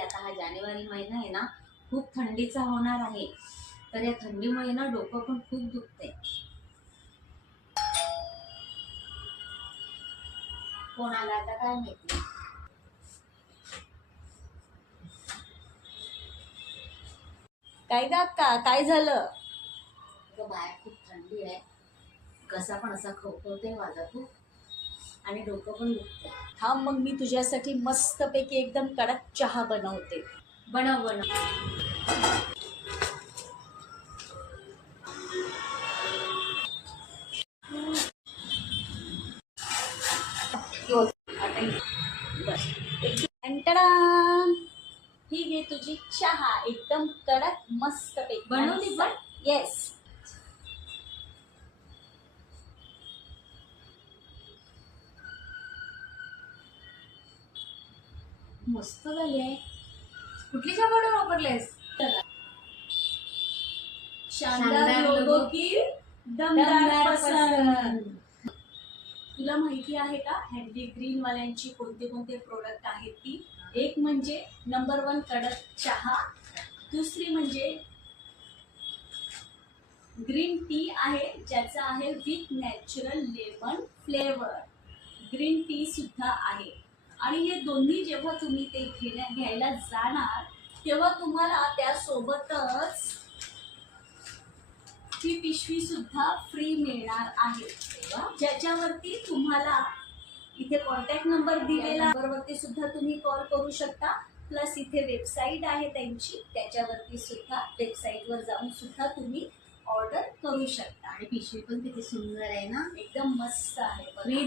आता हा जानेवारी महिना आहे ना, खूप थंडीचा होणार आहे. तर या थंडीमुळे ना डोकं पण खूप दुखते. कोण आला आता काय माहिती. काय ग अक्का, काय झालं? बाहेर खूप थंडी आहे, घसा पण असा खवखवतोय माझा खूप आणि डोकं पण दुखते. हा, मग मी तुझ्यासाठी मस्तपैकी एकदम कडक चहा बनवते. बनव बनव. आता बस, टंटडान. ही घे तुझी चहा, एकदम कडक मस्तपैकी. बनवली पण? येस. मस्त झाली आहे. कुठली चहा पावडर वापरलेस? शानदार लोगो की दमदार पसंद. तुला माहिती आहे का हँडी ग्रीन वाल्यांची कोणते कोणते प्रोडक्ट आहेत ती? एक म्हणजे नंबर 1 कडक चहा, दुसरी म्हणजे ग्रीन टी आहे ज्याचा आहे with natural lemon flavour. Green tea सुद्धा आहे. आणि हे दोन्ही जेव्हा तुम्ही ते घ्यायला जाणार तेव्हा तुम्हाला त्यासोबतच ही पिशवी सुद्धा फ्री मिळणार आहे, ज्याच्यावरती तुम्हाला इथे कॉन्टॅक्ट नंबर दिलेला नंबरवरती सुद्धा तुम्ही कॉल करू शकता. प्लस इथे वेबसाईट आहे त्यांची, त्याच्यावरती सुद्धा वेबसाईटवर जाऊन सुद्धा तुम्ही ऑर्डर करू शकता. आणि पिशवी पण किती सुंदर आहे ना, एकदम मस्त आहे. फ्री